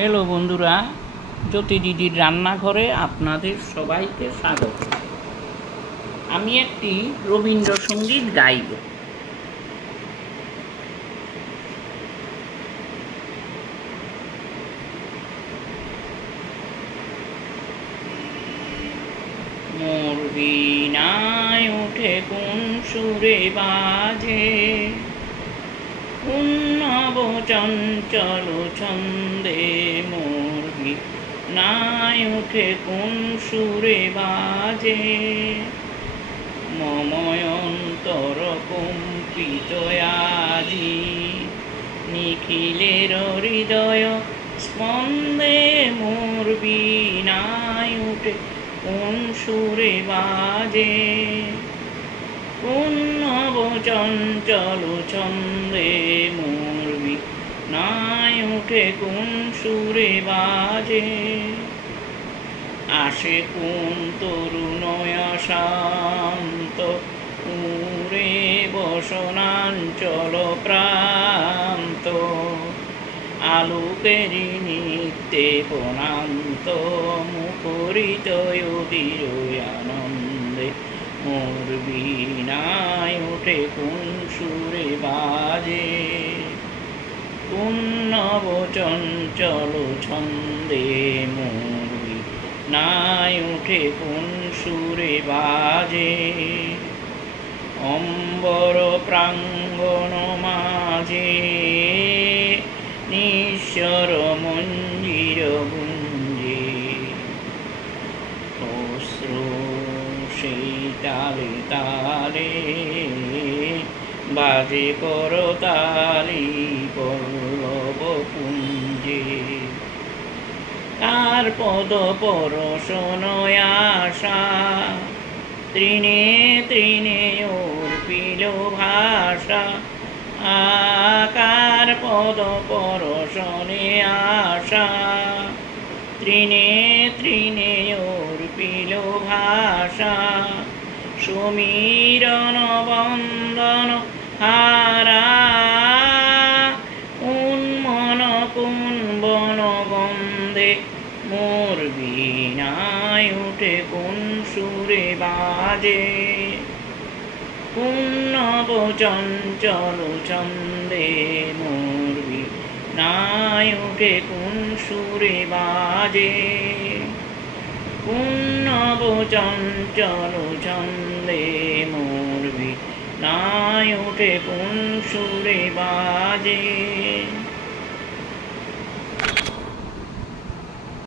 Hello বন্ধুরা, জ্যোতি দিদির রান্নাঘরে আপনাদের সবাইকে স্বাগত। আমি একটি রবীন্দ্রসঙ্গীত গাইব। মোর বীণায় ওঠে কোন সুরে বাজে, উন্নব চঞ্চল ছন্দে মোর বীণায় ওঠে কোন সুরে বাজে। মময় অন্তর কম্পিত আজি, নিখিলের হৃদয় স্পন্দে মোর বীণায় ওঠে কোন সুরে বাজে। উন্নব চঞ্চল ছন্দে মোর বীণায় ওঠে কোন সুরে বাজে। আসে কোন তরুণয় শান্ত উরে বসনাঞ্চল প্রান্ত, আলোকেরি নিত্যে প্রণান্ত মুখরিত আনন্দে মোর বীণায় ওঠে কোন সুরে বাজে। কোন নব চঞ্চল ছন্দে মোর বীণায় ওঠে কোন সুরে বাজে। অম্বর প্রাঙ্গণ মাঝে নিঃস্বর মঞ্জির গুঞ্জে, অশ্রু সেই তালে তালে বাজে করতালি পল্লব কুঞ্জে। তার পদ পরশন আশা তৃণে তৃণে অর্পিল ভাষা। আকার পদ পরশনে আশা তৃণে তৃণে অর্পিল ভাষা। সমীরণ বন্দন হারা উন্মন কুম্বন গন্ধে মোর বীণায় ওঠে কোন সুরে বাজে। উন্নব চঞ্চল ছন্দে মোর বীণায় ওঠে কোন সুরে বাজে। উন্নব চঞ্চল ছন্দে মোর বীণায় ওঠে কোন সুরে বাজে।